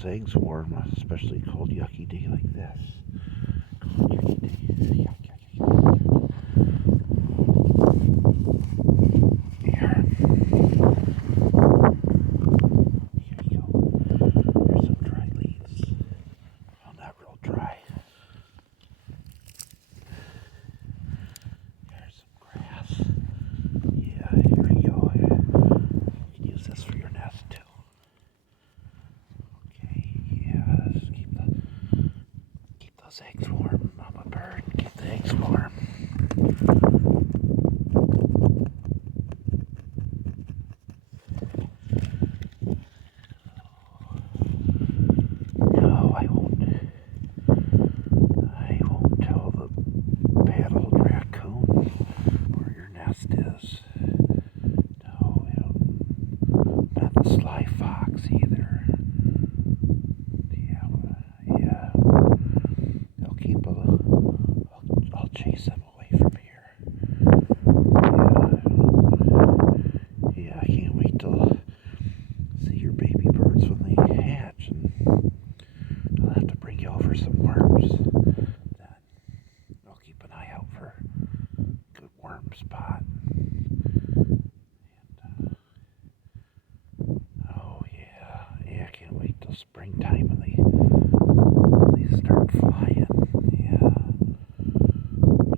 those eggs warm, especially a cold, yucky day like this. Cold, yucky day. Yuck, yuck, yuck. Here. Here you go. Here's some dry leaves. Well, not real dry. Here's some grass. Yeah, here we go. You can use this for your nest too. Keep those eggs warm, Mama Bird. Keep the eggs warm. No, I won't. I won't tell the paddled raccoon where your nest is. No, not the sly fox either. Yeah. I'll chase them away from here. Yeah, I can't wait to see your baby birds when they hatch, and I'll have to bring you over some worms. Then I'll keep an eye out for a good worm spot. And, oh yeah, I can't wait till springtime when they start flying.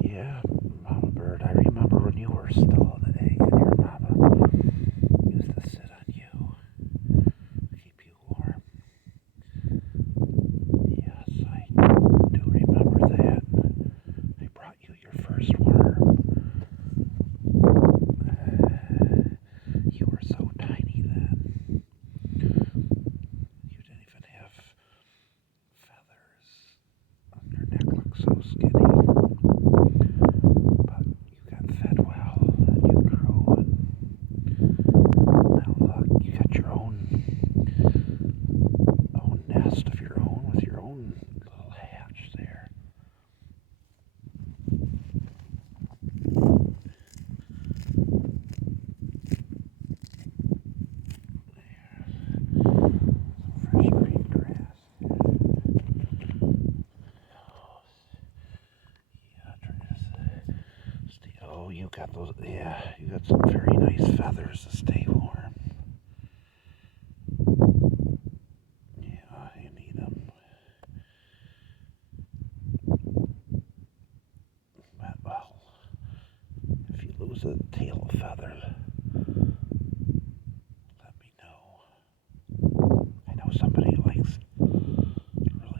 Yeah, Mama Bird, I remember when you were still an egg and your mama used to sit on you, keep you warm. Yes, I do remember that. I brought you your first worm. You were so tiny then. You didn't even have feathers. Your neck looked so skinny. But you got fed well and you grew, and now look, you got your own nest of your own with your own little hatch there. Fresh green grass. Oh, you got those. Yeah, you got some very nice feathers to stay warm. Yeah, you need them. Well, if you lose a tail feather, let me know. I know somebody who really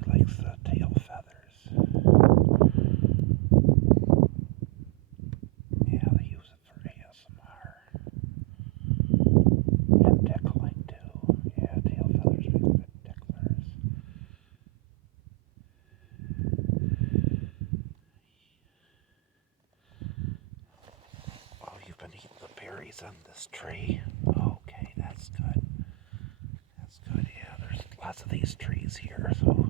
likes the tail feathers. Yeah, they use it for ASMR and tickling too. Yeah, tail feathers make good ticklers. Oh, you've been eating the berries on this tree. Okay, that's good. That's good. Yeah, there's lots of these trees here, so